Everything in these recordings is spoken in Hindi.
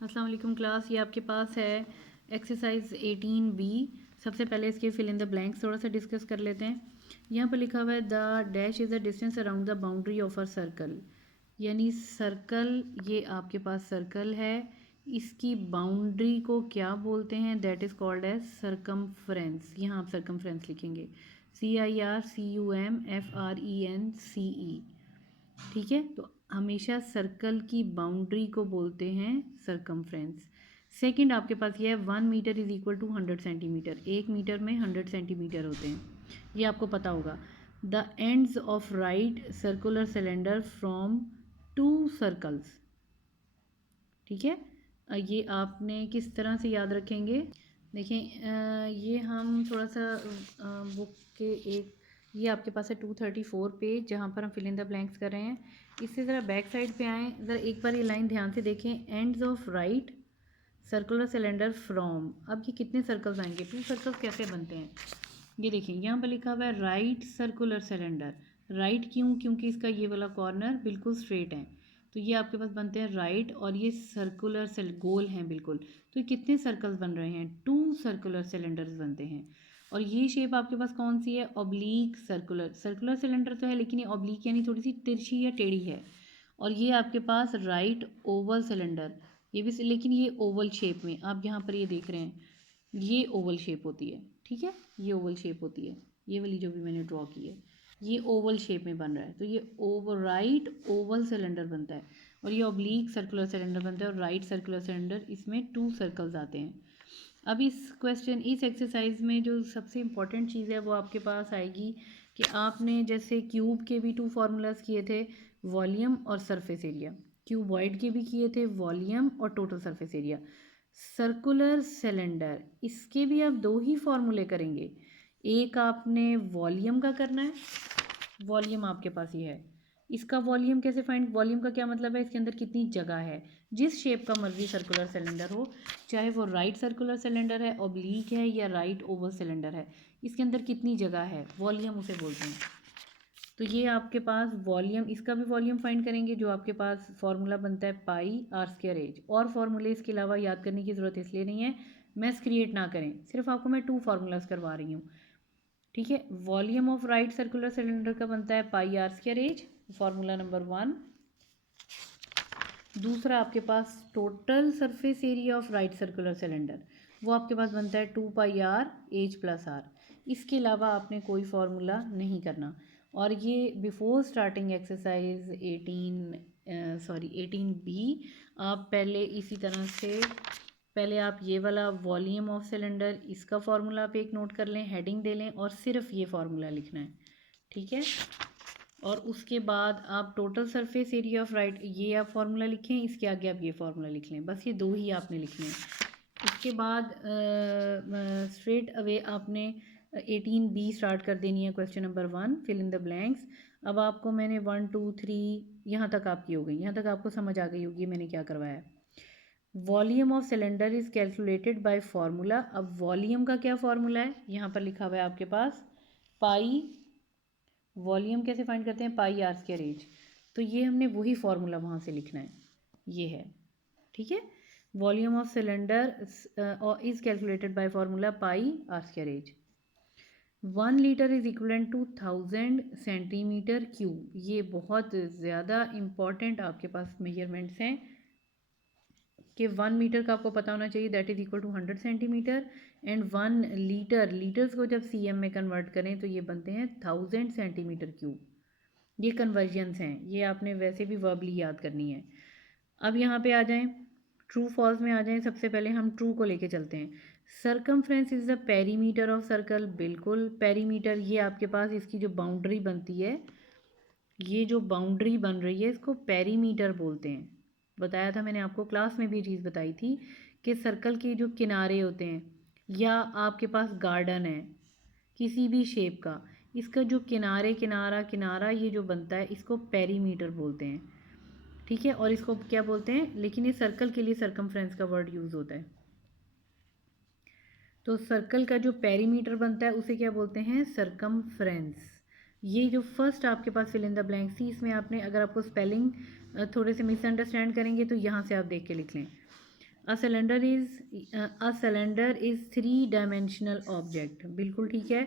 अस्सलाम वालेकुम क्लास। ये आपके पास है एक्सरसाइज 18B। सबसे पहले इसके फिल इन द ब्लैंक्स थोड़ा सा डिस्कस कर लेते हैं। यहाँ पर लिखा हुआ है the dash is the distance around the boundary of a circle, यानी सर्कल, ये आपके पास सर्कल है, इसकी बाउंड्री को क्या बोलते हैं? That is called as circumference. यहाँ आप सरकमफ्रेंस लिखेंगे CIRCUMFRENCE। ठीक है, तो हमेशा सर्कल की बाउंड्री को बोलते हैं सरकमफ्रेंस। सेकंड आपके पास ये है 1 metre is equal to 100 centimetre. 1 metre में 100 सेंटीमीटर होते हैं, ये आपको पता होगा। The ends of right circular cylinder from 2 circles. ठीक है, ये आपने किस तरह से याद रखेंगे? देखें, ये हम थोड़ा सा बुक के एक, ये आपके पास है 234 पेज, जहाँ पर हम फिल इन द ब्लैंक्स कर रहे हैं। इससे ज़रा बैक साइड पे आएँ, ज़रा एक बार ये लाइन ध्यान से देखें। Ends of right circular cylinder from, अब ये कितने सर्कल्स आएंगे? 2 सर्कल्स कैसे बनते हैं? ये देखिए यहाँ पर लिखा हुआ है राइट सर्कुलर सिलेंडर। राइट क्यों? क्योंकि इसका ये वाला कॉर्नर बिल्कुल स्ट्रेट है, तो ये आपके पास बनते हैं राइट, और ये सर्कुलर सेल गोल हैं बिल्कुल। तो ये कितने सर्कल्स बन रहे हैं? 2 सर्कुलर सिलेंडर्स बनते हैं। और ये शेप आपके पास कौन सी है? Oblique circular. सर्कुलर सिलेंडर तो है, लेकिन ये ऑब्लीक यानी थोड़ी सी तिरछी या टेढ़ी है। और ये आपके पास राइट ओवल सिलेंडर, ये भी, लेकिन ये ओवल शेप में, आप यहाँ पर ये देख रहे हैं, ये ओवल शेप होती है। ठीक है, ये ओवल शेप होती है, ये वाली जो भी मैंने ड्रॉ की है, ये ओवल शेप में बन रहा है, तो ये ओवर राइट ओवल सिलेंडर बनता है। और ये ऑब्लीक सर्कुलर सिलेंडर बनता है, और राइट सर्कुलर सिलेंडर, इसमें 2 सर्कल्स आते हैं। अब इस एक्सरसाइज में जो सबसे इम्पॉर्टेंट चीज़ है वो आपके पास आएगी कि आपने जैसे क्यूब के भी 2 फार्मूलाज किए थे, वॉल्यूम और सरफेस एरिया। क्यूबॉइड के भी किए थे, वॉल्यूम और total surface area. Circular cylinder, इसके भी आप 2 ही फार्मूले करेंगे। एक आपने वॉल्यूम का करना है, वॉल्यूम आपके पास ये है। इसका वॉल्यूम कैसे फाइंड? वॉल्यूम का क्या मतलब है? इसके अंदर कितनी जगह है। जिस शेप का मर्जी सर्कुलर सिलेंडर हो, चाहे वो राइट सर्कुलर सिलेंडर है, ऑब्लीक है, या राइट ओवल सिलेंडर है, इसके अंदर कितनी जगह है, वॉल्यूम उसे बोलते हैं। तो ये आपके पास वॉल्यूम, इसका भी वॉल्यूम फाइंड करेंगे, जो आपके पास फॉर्मूला बनता है पाई आर स्क्वायर एच। और फॉर्मूले इसके अलावा याद करने की ज़रूरत इसलिए नहीं है, मैथ्स क्रिएट ना करें, सिर्फ आपको मैं 2 फार्मूलाज करवा रही हूँ। ठीक है, volume of right circular cylinder का बनता है pi r square h, formula number 1। दूसरा आपके पास total surface area of right circular cylinder, वो आपके पास बनता है 2 pi r h plus r. इसके अलावा आपने कोई फार्मूला नहीं करना। और ये बिफोर स्टार्टिंग एक्सरसाइज 18B, आप पहले इसी तरह से, पहले आप ये वाला वॉल्यूम ऑफ सिलेंडर, इसका फार्मूला आप एक नोट कर लें, हेडिंग दे लें, और सिर्फ ये फार्मूला लिखना है। ठीक है, और उसके बाद आप total surface area of right, ये आप फार्मूला लिखें, इसके आगे आप ये फार्मूला लिख लें, बस ये 2 ही आपने लिखने हैं। उसके बाद स्ट्रेट अवे आपने 18B स्टार्ट कर देनी है। Question number 1, fill in the blanks. अब आपको मैंने 1 2 3 यहाँ तक आपकी हो गई, यहाँ तक आपको समझ आ गई होगी मैंने क्या करवाया है। Volume of cylinder is calculated by formula. अब वॉल्यूम का क्या फार्मूला है? यहाँ पर लिखा हुआ है आपके पास पाई। वॉल्यूम कैसे फाइंड करते हैं? पाई आर स्क्वायर एच। तो ये हमने वही फार्मूला वहाँ से लिखना है, ये है। ठीक है, volume of cylinder is calculated by formula pi r square h. 1 litre is equivalent to 1000 centimetre cube. ये बहुत ज़्यादा इम्पॉर्टेंट आपके पास मेजरमेंट्स हैं कि 1 मीटर का आपको पता होना चाहिए, that is equal to 100 centimetre. And 1 litre, litres को जब CM में कन्वर्ट करें तो ये बनते हैं 1000 सेंटीमीटर क्यूब। ये कन्वर्जन्स हैं, ये आपने वैसे भी वर्बली याद करनी है। अब यहाँ पे आ जाएं, ट्रू फॉल्स में आ जाएं। सबसे पहले हम ट्रू को लेके चलते हैं। Circumference is the perimeter of circle. बिल्कुल, पेरीमीटर, ये आपके पास इसकी जो बाउंड्री बनती है, ये जो बाउंड्री बन रही है, इसको पेरीमीटर बोलते हैं। बताया था मैंने आपको, क्लास में भी चीज़ बताई थी कि सर्कल के जो किनारे होते हैं, या आपके पास गार्डन है किसी भी शेप का, इसका जो किनारा ये जो बनता है, इसको पेरीमीटर बोलते हैं। ठीक है, और इसको क्या बोलते हैं? लेकिन ये सर्कल के लिए सरकमफ्रेंस का वर्ड यूज़ होता है। तो सर्कल का जो पेरीमीटर बनता है उसे क्या बोलते हैं? सरकमफ्रेंस। ये जो फर्स्ट आपके पास फिल इन द ब्लैंक थी, इसमें आपने, अगर आपको स्पेलिंग थोड़े से मिसअंडरस्टैंड करेंगे तो यहाँ से आप देख के लिख लें। A cylinder is 3 dimensional object, बिल्कुल ठीक है।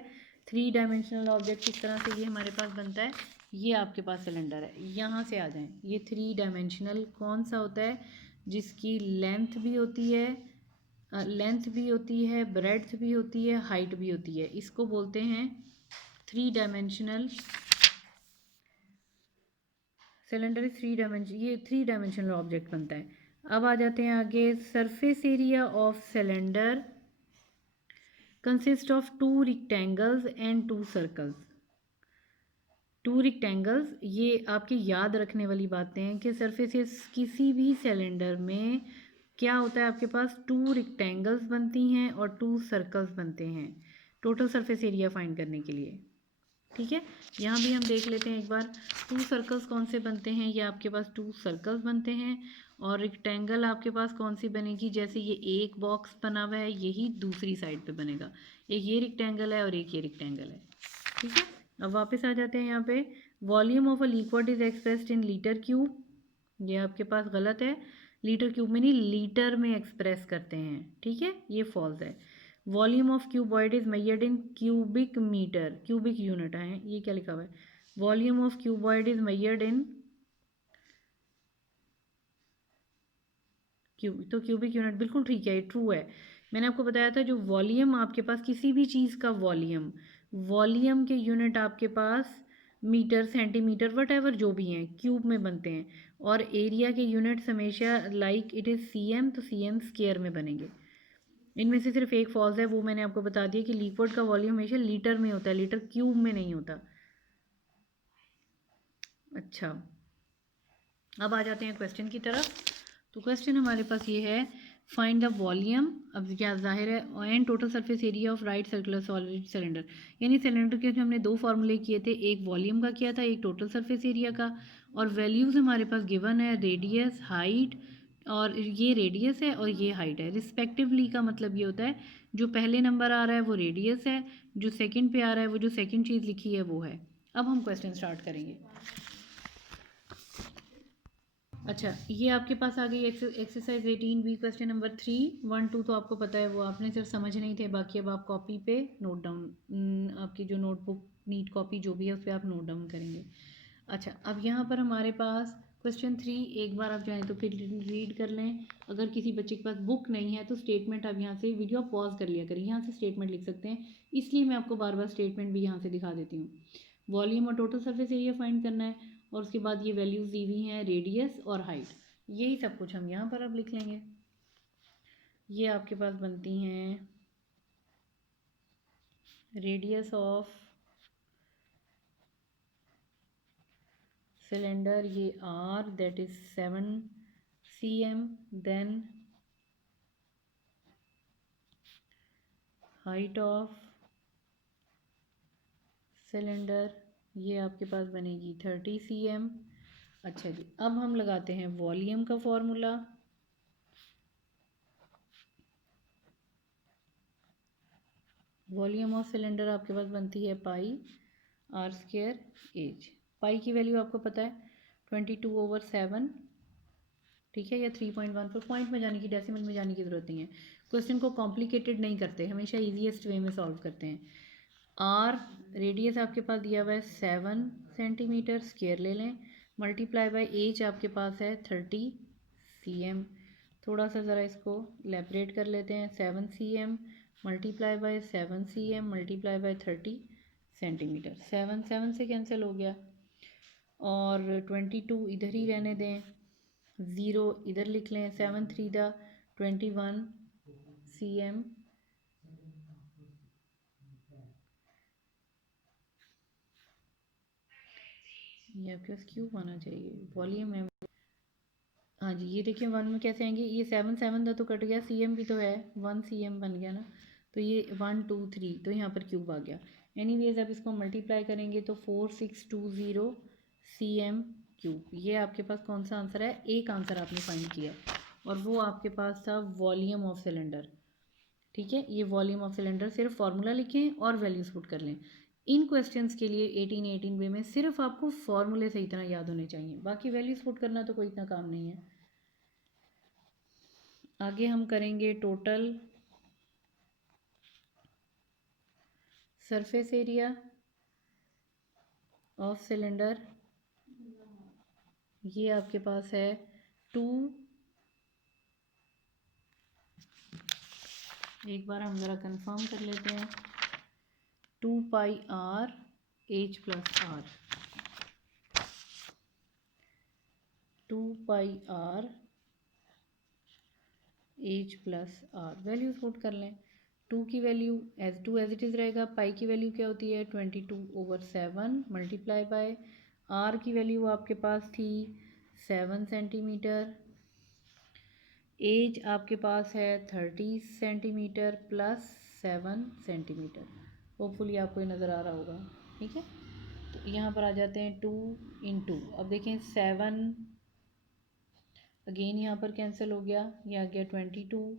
3 डायमेंशनल ऑब्जेक्ट किस तरह से ये हमारे पास बनता है, ये आपके पास सिलेंडर है, यहाँ से आ जाएं। ये 3 डायमेंशनल कौन सा होता है, जिसकी लेंथ भी होती है, ब्रेड्थ भी होती है, हाइट भी होती है, इसको बोलते हैं 3 डायमेंशनल सिलेंडर। इज 3 डायमेंशन, ये 3 डायमेंशनल ऑब्जेक्ट बनता है। अब आ जाते हैं आगे। Surface area of cylinder consist of 2 rectangles and 2 circles. 2 rectangles, ये आपके याद रखने वाली बातें हैं कि सरफेसेस किसी भी सिलेंडर में क्या होता है, आपके पास 2 रेक्टेंगल्स बनती हैं और 2 सर्कल्स बनते हैं टोटल सरफेस एरिया फाइंड करने के लिए। ठीक है, यहाँ भी हम देख लेते हैं एक बार 2 सर्कल्स कौन से बनते हैं। ये आपके पास 2 सर्कल्स बनते हैं। और रेक्टेंगल आपके पास कौन सी बनेगी, जैसे ये एक बॉक्स बना हुआ है, यही दूसरी साइड पे बनेगा। एक ये रेक्टेंगल है और एक ये रेक्टेंगल है। ठीक है, अब वापस आ जाते हैं यहाँ पे। Volume of a liquid is expressed in litre cube, ये आपके पास गलत है। लीटर क्यूब में नहीं, लीटर में एक्सप्रेस करते हैं। ठीक है, ये फॉल्स है। Volume of cuboid is measured in cubic metre, cubic unit है, ये क्या लिखा हुआ है। Volume of cuboid is measured in cube, तो क्यूबिक यूनिट बिल्कुल ठीक है, ये ट्रू है। मैंने आपको बताया था जो वॉल्यूम आपके पास किसी भी चीज़ का वॉल्यूम के यूनिट आपके पास मीटर, सेंटीमीटर, वट एवर जो भी हैं क्यूब में बनते हैं। और एरिया के यूनिट्स हमेशा लाइक इट इज़ सीएम, तो सीएम स्क्वायर में बनेंगे। इनमें से सिर्फ एक फॉल्स है, वो मैंने आपको बता दिया कि लिक्विड का वॉल्यूम हमेशा लीटर में होता है, लीटर क्यूब में नहीं होता। अच्छा, अब आ जाते हैं क्वेश्चन की तरफ। तो क्वेश्चन हमारे पास ये है, फाइंड द वॉल्यूम, अब क्या जाहिर है, and total surface area of right circular solid cylinder. यानी सिलेंडर के हमने 2 फार्मूले किए थे, एक वॉल्यूम का किया था, एक टोटल सरफेस एरिया का। और वैल्यूज़ हमारे पास गिवन है, रेडियस, हाइट, और ये रेडियस है और ये हाइट है रिस्पेक्टिवली। का मतलब ये होता है जो पहले नंबर आ रहा है वो रेडियस है, जो सेकंड पे आ रहा है वो जो सेकंड चीज़ लिखी है वो है। अब हम क्वेश्चन स्टार्ट करेंगे। अच्छा, ये आपके पास आ गई एक्सरसाइज 18B, क्वेश्चन नंबर 3, 1, 2 तो आपको पता है, वो आपने सिर्फ समझ नहीं थे, बाकी अब आप कॉपी पे नोट डाउन, आपकी जो नोटबुक नीट कॉपी जो भी है उस पर आप नोट डाउन करेंगे। अच्छा, अब यहाँ पर हमारे पास क्वेश्चन 3, एक बार आप चाहें तो फिर रीड कर लें। अगर किसी बच्चे के पास बुक नहीं है तो स्टेटमेंट आप यहाँ से वीडियो पॉज कर लिया करें, यहाँ से स्टेटमेंट लिख सकते हैं, इसलिए मैं आपको बार बार स्टेटमेंट भी यहाँ से दिखा देती हूँ। वॉल्यूम और टोटल सरफेस एरिया फाइंड करना है, और उसके बाद ये वैल्यूज़ दी हुई हैं, रेडियस और हाइट, यही सब कुछ हम यहाँ पर अब लिख लेंगे। ये आपके पास बनती हैं रेडियस ऑफ सिलेंडर, ये r, that is 7 cm, then height of cylinder, ये आपके पास बनेगी 30 cm। अच्छा जी, अब हम लगाते हैं वॉल्यूम का फॉर्मूला। वॉल्यूम ऑफ सिलेंडर आपके पास बनती है पाई आर स्क्वायर एच। पाई की वैल्यू आपको पता है 22/7, ठीक है, या 3.1। पर पॉइंट में जाने की, डेसिमल में जाने की ज़रूरत नहीं है। क्वेश्चन को कॉम्प्लिकेटेड नहीं करते, हमेशा ईजीएस्ट वे में सॉल्व करते हैं। आर रेडियस आपके पास दिया हुआ है 7 सेंटीमीटर, स्क्वायर ले लें, मल्टीप्लाई बाय एच आपके पास है 30 cm। थोड़ा सा ज़रा इसको इलेबरेट कर लेते हैं, 7 cm multiply by 7 cm multiply by 30 centimetre. 7 7 से कैंसिल हो गया, और 22 इधर ही रहने दें, 0 इधर लिख लें, 7 3 दा 21 cm। ये आपके पास क्यूब आना चाहिए, वॉल्यूम है। हाँ जी, ये देखिए 1 में कैसे आएंगे, ये 7 7 दा तो कट गया, cm भी तो है, 1 cm बन गया ना, तो ये 1 2 3, तो यहाँ पर क्यूब आ गया। एनीवेज अब इसको मल्टीप्लाई करेंगे तो 4620 cm क्यूब। ये आपके पास कौन सा आंसर है, एक आंसर आपने फाइंड किया, और वो आपके पास था वॉल्यूम ऑफ सिलेंडर। ठीक है, ये वॉल्यूम ऑफ सिलेंडर, सिर्फ फार्मूला लिखें और वैल्यूज पुट कर लें। इन क्वेश्चंस के लिए 18 में सिर्फ आपको फॉर्मूले सही तरह याद होने चाहिए, बाकी वैल्यूज पुट करना तो कोई इतना काम नहीं है। आगे हम करेंगे total surface area of cylinder. ये आपके पास है 2, एक बार हम ज़रा कंफर्म कर लेते हैं, 2πr h+r, 2πr h+r। Values put कर लें। 2 की वैल्यू एज इट इज़ रहेगा। पाई की वैल्यू क्या होती है 22/7 मल्टीप्लाई बाय आर की वैल्यू आपके पास थी 7 सेंटीमीटर। एज आपके पास है 30 सेंटीमीटर प्लस 7 सेंटीमीटर। होपफुली आपको ये नज़र आ रहा होगा। ठीक है, तो यहाँ पर आ जाते हैं 2 × 2। अब देखें 7 अगेन यहाँ पर कैंसिल हो गया, ये आ गया 22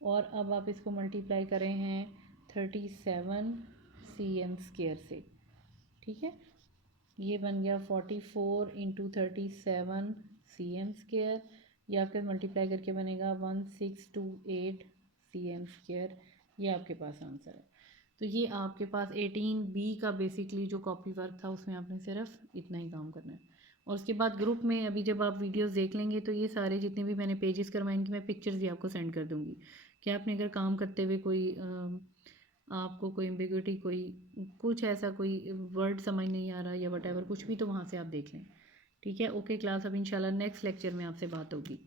और अब आप इसको मल्टीप्लाई करें हैं 37 cm² से। ठीक है, ये बन गया 44 × 37 cm²। ये आपके मल्टीप्लाई करके बनेगा 1628 cm²। ये आपके पास आंसर है। तो ये आपके पास 18B का बेसिकली जो कॉपी वर्क था उसमें आपने सिर्फ इतना ही काम करना है। और उसके बाद ग्रुप में अभी जब आप वीडियोस देख लेंगे तो ये सारे जितने भी मैंने पेजेस करवाए इनकी मैं पिक्चर्स भी आपको सेंड कर दूँगी कि आपने अगर काम करते हुए कोई आपको कोई एम्बिग्विटी, कोई कुछ ऐसा कोई वर्ड समझ नहीं आ रहा या वट एवर कुछ भी, तो वहाँ से आप देख लें। ठीक है, ओके क्लास, अब इंशाल्लाह नेक्स्ट लेक्चर में आपसे बात होगी।